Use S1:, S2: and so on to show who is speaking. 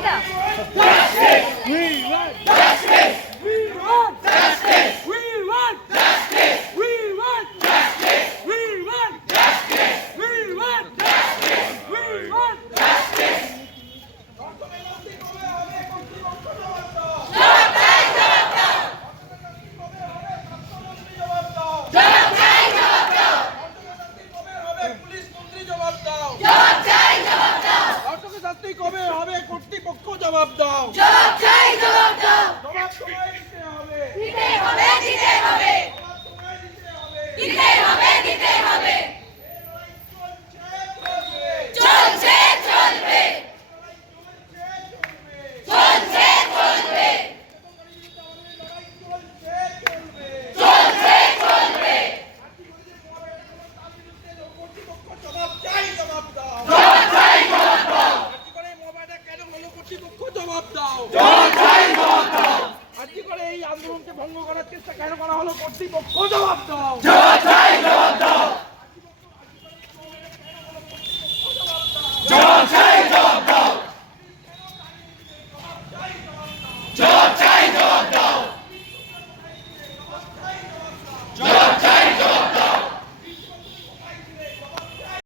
S1: এটা শাস্তি কবে হবে? কর্তৃপক্ষ জবাব দাও। জবাব চাই জবাব দাও তোমায় দিতে হবে। দিতে হবে। দিতে হবে চলছে চলবে চলছে চলবে চলছে চলবে কর্তৃপক্ষ জবাব চাই জবাব দাও জবাব চাই জবাব দাও আজকে করে মোবাইলটা কেন হলো কর্তৃপক্ষ জবাব দাও জবাব চাই জবাব দাও আজকে করে এই আন্দোলনকে ভঙ্গ করার চেষ্টা কেন করা হলো? কর্তৃপক্ষ জবাব দাও। জবাব দাও